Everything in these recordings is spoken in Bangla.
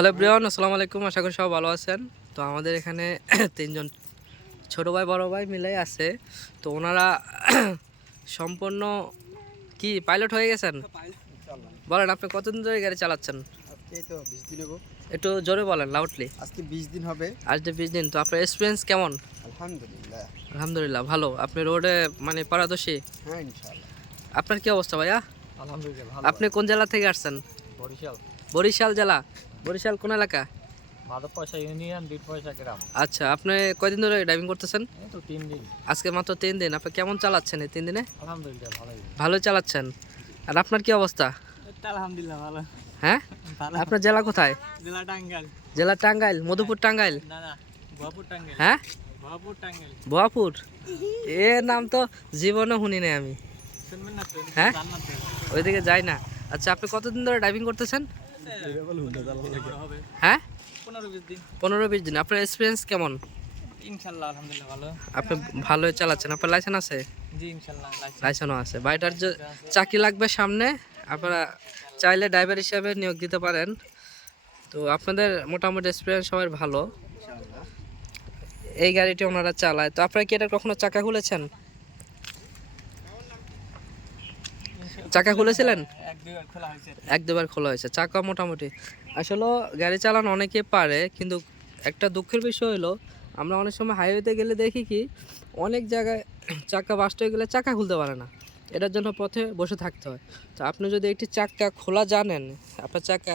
হ্যালো ব্রিয়ান, আসসালামু আলাইকুম। আশা করি সবাই ভালো আছেন। তো আমাদের এখানে তিনজন ছোট ভাই বড় ভাই মিলে আছে। তো ওনারা সম্পূর্ণ কি পাইলট হয়ে গেছেন? বলেন, আপনি কতদিন ধরে গাড়ি চালাচ্ছেন? আজকে তো 20 দিন হবো। একটু জোরে বলেন, লাউডলি। আজকে 20 দিন হবে। আজ 20 দিন। তো আপনার এক্সপিরিয়েন্স কেমন? আলহামদুলিল্লাহ। আলহামদুলিল্লাহ ভালো। আপনি রোডে মানে পারদর্শী? হ্যাঁ, ইনশাআল্লাহ। আপনার কি অবস্থা ভাইয়া? আলহামদুলিল্লাহ ভালো। আপনি কোন জেলা থেকে আসছেন? বরিশাল। বরিশাল জেলা। বরিশাল কোন এলাকা? মাধবপয়সা ইউনিয়ন, বীরপয়সা গ্রাম। আচ্ছা, আপনি কয়দিন ধরে ড্রাইভিং করতেছেন? এই তো 3 দিন। আজকে মাত্র 3 দিন। আপনি কেমন চালাচ্ছেন এই 3 দিনে? আলহামদুলিল্লাহ ভালোই। ভালোই চালাচ্ছেন। আর আপনার কি অবস্থা? আলহামদুলিল্লাহ ভালো। হ্যাঁ, ভালো। আপনার জেলা কোথায়? জেলা টাঙ্গাইল। জেলা টাঙ্গাইল, মধুপুর টাঙ্গাইল। না না, ভবাপুর টাঙ্গাইল। হ্যাঁ, ভবাপুর টাঙ্গাইল। বোয়াপুর। এ নাম তো জীবনে শুনি নাই আমি। শুনবেন না তো? হ্যাঁ, জান্নাত থেকে। ওইদিকে যাই না। আচ্ছা, আপনি কতদিন ধরে ড্রাইভিং করতেছেন? হবে। হ্যাঁ, 15-20 দিন। 15-20 দিন। আপনার এক্সপিরিয়েন্স কেমন? ইনশাআল্লাহ আলহামদুলিল্লাহ ভালো। আপনি ভালোই চালাচ্ছেন। আপনার লাইসেন্স আছে? জি ইনশাআল্লাহ লাইসেন্স। লাইসেন্সও আছে। বাড়িটার যে চাকরি লাগবে সামনে, আপনারা চাইলে ড্রাইভার হিসাবে নিয়োগ দিতে পারেন। তো আপনাদের মোটামুটি এক্সপিরিয়েন্স সবার ভালো। ইনশাআল্লাহ। এই গাড়িটি ওনারা চালায়। তো আপনারা কি এটা কখনো চাকা খুলেছেন? চাকা খুলেছিলেন? এক দুইবার খোলা হয়েছে। এক দুবার খোলা হয়েছে। চাকা মোটামুটি আসলে গাড়ি চালানো অনেকে পারে, কিন্তু একটা দুঃখের বিষয় হলো আমরা অনেক সময় হাইওয়েতে গেলে দেখি কি অনেক জায়গায় চাকা বাস্ট হয়ে গেলে চাকা খুলতে পারে না। এটার জন্য পথে বসে থাকতে হয়। তো আপনি যদি একটি চাকা খোলা জানেন, আপনার চাকা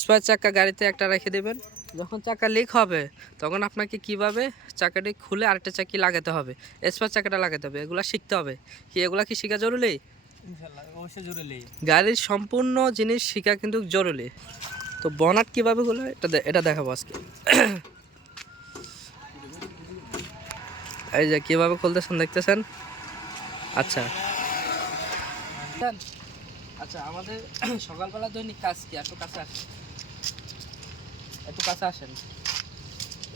স্পেয়ার চাকা গাড়িতে একটা রেখে দেবেন। যখন চাকা লিক হবে তখন আপনাকে কিভাবে চাকাটি খুলে আরেকটা চাকি লাগাতে হবে, স্পেয়ার চাকাটা লাগাতে হবে, এগুলো শিখতে হবে। এগুলা কি শেখা জরুরি? ইনশাআল্লাহ অবশ্যই জরুরি। গাড়ির সম্পূর্ণ জিনিস শেখা কিন্তু জরুরি। তো বনাট কিভাবে হলো এটা দেখাবো আজকে। এই যে কিভাবে খুলতেছেন দেখতেছেন। আচ্ছা আচ্ছা, আমাদের সকালবেলা দৈনিক কাজ কি? একটু কাছে আসেন, একটু কাছে আসেন।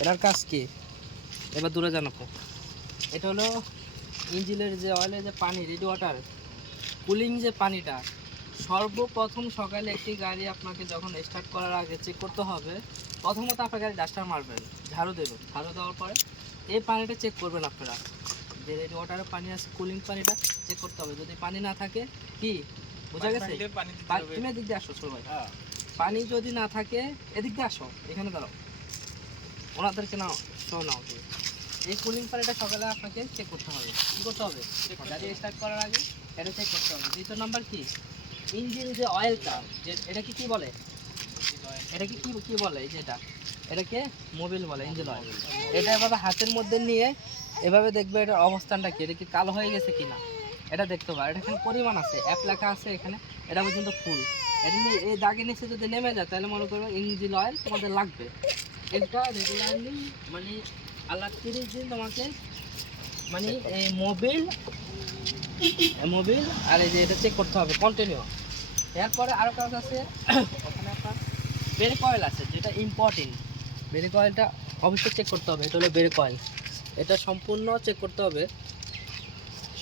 এটার কাজ কি? এবার দূরে যান আপনি। এটা হলো ইঞ্জিনের যে অয়েলের যে পানি, রেডি ওয়াটার কুলিং যে পানিটা, সর্বপ্রথম সকালে একটি গাড়ি আপনাকে যখন স্টার্ট করার আগে চেক করতে হবে। প্রথমত আপনার গাড়ি ডাস্টার মারবেন, ঝাড়ু দেবেন। ঝাড়ু দেওয়ার পরে এই পানিটা চেক করবেন আপনারা, যে রেডি ওয়াটারের পানি আছে, কুলিং পানিটা চেক করতে হবে। যদি পানি না থাকে, কি বোঝা গেছে? তুমি এদিক দিয়ে আসো সবাই। পানি যদি না থাকে এদিক দিয়ে আসো, এখানে দাঁড়াও, ওনাদেরকে নাও, শো নাও। এই কুলিং পানিটা সকালে আপনাকে চেক করতে হবে। কী করতে হবে? গাড়ি স্টার্ট করার আগে এটা চেক করতে হবে। দ্বিতীয় নাম্বার কি, ইঞ্জিন যে অয়েলটা, যে এটাকে কি বলে? এটাকে কি কি বলে? এই যেটা, এটাকে মোবিল বলে, ইঞ্জিন অয়েল। এটা এভাবে হাতের মধ্যে নিয়ে এভাবে দেখবে এটার অবস্থানটা কি, এটা কি কালো হয়ে গেছে কিনা এটা দেখতে হবে। এটা এখানে পরিমাণ আছে, অ্যাপ লেখা আছে এখানে, এটা পর্যন্ত ফুল। এটা নিয়ে এই দাগের নিচে যদি নেমে যায় তাহলে মনে করবে ইঞ্জিন অয়েল তোমাদের লাগবে। এটা রেগুলারলি মানে আল্লাহ 30 দিন তোমাকে মানে এই মোবিল আর এই যে এটা চেক করতে হবে কন্টিনিউ। এরপরে আরও কাজ আছে, ওখানে আপনার ব্রেক অয়েল আছে, যেটা ইম্পর্টেন্ট। ব্রেক অয়েলটা অবশ্যই চেক করতে হবে। এটা হলো ব্রেক অয়েল, এটা সম্পূর্ণ চেক করতে হবে।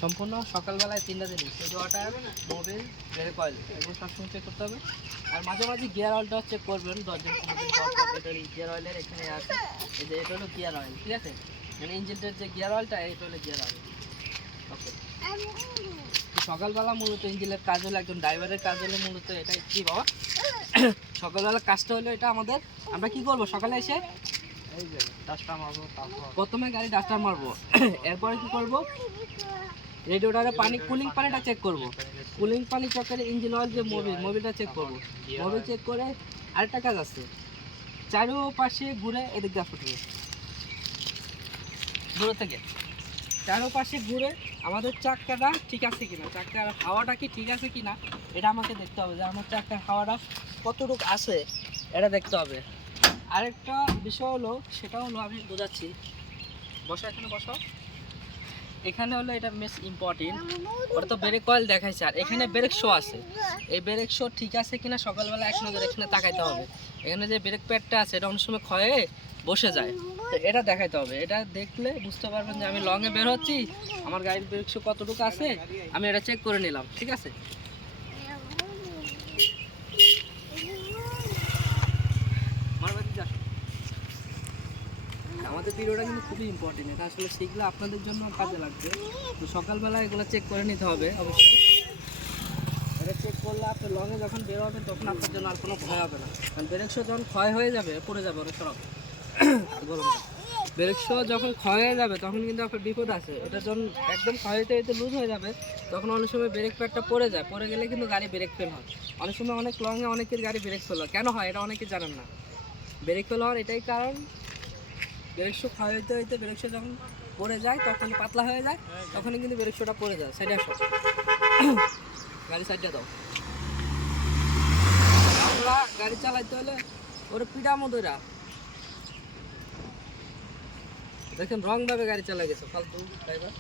সম্পূর্ণ সকালবেলায় 3টা জিনিস, ready water, Mobil, break oil, এগুলো সবসময় চেক করতে হবে। আর মাঝে মাঝে গিয়ার অয়েলটাও চেক করবেন 10 দিন 15 দিন পর পর। এটা গিয়ার অয়েলের এখানে আছে, এই যে এটা হলো গিয়ার অয়েল, ঠিক আছে? মানে ইঞ্জিনটার যে গিয়ার অয়েলটা, এটা হলো গিয়ার অয়েল। ওকে, সকালবেলা মূলত ইঞ্জিনের কাজ হলো, একজন ড্রাইভারের কাজ হলো মূলত এটা কি বাবা, সকালবেলা কাজটা হলো এটা আমাদের। আমরা কি করব সকালে এসে? এই যে ডাস্টার মারবো, তারপর প্রথমে গাড়ি ডাস্টার মারবো। এরপরে কি করব? রেডিওটারে পানি, কুলিং পানিটা চেক করব। কুলিং পানি চেক করে ইঞ্জিন অয়েল যে মোবিলটা চেক করব। মোবিল চেক করে আরেকটা কাজ আছে, চারোপাশে ঘুরে এদিক দিয়ে ফুটবে দূরে থেকে, চারোপাশে ঘুরে আমাদের চাক্কাটা ঠিক আছে কিনা, চাক্কার হাওয়াটা কি ঠিক আছে কিনা এটা আমাকে দেখতে হবে, যে আমার চাক্কার হাওয়াটা কতটুকু আছে এটা দেখতে হবে। আরেকটা বিষয় হলো, সেটা হলো আমি বোঝাচ্ছি। বসো, এখানে বসো। এখানে হলো এটা বেশ ইম্পর্টেন্ট, ওটা তো ব্রেক অয়েল দেখাইছে, আর এখানে ব্রেক শো আছে। এই ব্রেক শো ঠিক আছে কিনা সকালবেলা এক নজর এখানে তাকাইতে হবে। এখানে যে ব্রেক প্যাডটা আছে এটা অনেক সময় ক্ষয়ে বসে যায়, তো এটা দেখাইতে হবে। এটা দেখলে বুঝতে পারবেন যে আমি লংয়ে বের হচ্ছি, আমার গাড়ির ব্রেক শো কতটুকু আছে আমি এটা চেক করে নিলাম, ঠিক আছে? আমাদের ভিডিওটা কিন্তু খুবই ইম্পর্টেন্ট, এটা আসলে শিখলে আপনাদের জন্য কাজে লাগবে। তো সকালবেলা এগুলো চেক করে নিতে হবে অবশ্যই। এটা চেক করলে আপনি লংয়ে যখন বের হবেন তখন আপনার জন্য আর কোনো ভয় হবে না, কারণ ব্রেক শো যখন ক্ষয় হয়ে যাবে পড়ে যাবে অনেক সড়ক গরমটা। ব্রেক শো যখন ক্ষয় হয়ে যাবে তখন কিন্তু আপনার বিপদ আছে। এটা যখন একদম ক্ষয় হতে হতে লুজ হয়ে যাবে তখন অনেক সময় ব্রেক প্যাডটা পড়ে যায়, পড়ে গেলে কিন্তু গাড়ি ব্রেক ফেল হয়। অনেক সময় অনেক লংয়ে অনেকের গাড়ি ব্রেক ফেল হয়, কেন হয় এটা অনেকে জানেন না। ব্রেক ফেল হওয়ার এটাই কারণ, ব্রেক শো ক্ষয় হইতে হইতে ব্রেক শো যখন পড়ে যায় তখন পাতলা হয়ে যায়, তখনই কিন্তু ব্রেক শোটা পড়ে যায়। সাইডে আসো, গাড়ি সাইডে দাও। আমরা গাড়ি চালাইতে হলে ওরে পিঠা মধুরা দেখেন রংভাবে গাড়ি চালাই গেছে ফালতু ড্রাইভার।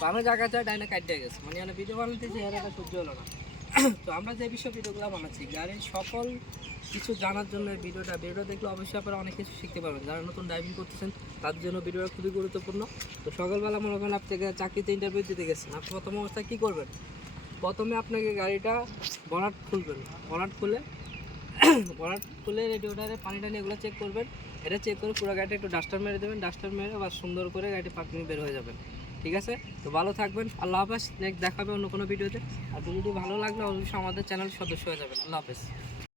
বামে জায়গা চায় ডাইনে কাটিয়ে গেছে, মানে এখানে ভিডিও বানাতেছি এর একটা সহ্য হলো না। তো আমরা যে বিষয় ভিডিওগুলো বানাচ্ছি গাড়ির সকল কিছু জানার জন্য এই ভিডিওটা দেখলে অবশ্যই আপনারা অনেক কিছু শিখতে পারবেন। যারা নতুন ড্রাইভিং করতেছেন তাদের জন্য ভিডিওটা খুবই গুরুত্বপূর্ণ। তো সকালবেলা মনে করেন আপনি চাকরিতে ইন্টারভিউ দিতে গেছেন, আপনি প্রথম অবস্থায় কী করবেন? প্রথমে আপনাকে গাড়িটা বনাট খুলবেন, বনাট খুলে রেডিওটারে পানি টানি এগুলো চেক করবেন। এটা চেক করে পুরো গাড়িটা একটু ডাস্টার মেরে দেবেন, ডাস্টার মেরে আবার সুন্দর করে গাড়িটা পার্কিং বের হয়ে যাবেন। ঠিক আছে, তো ভালো থাকবেন, আল্লাহ হাফেজ। নেক্সট দেখাবে অন্য কোনো ভিডিওতে। আর ভিডিওটি ভালো লাগলে অবশ্যই আমাদের চ্যানেল সদস্য হয়ে যাবেন। আল্লাহ হাফেজ।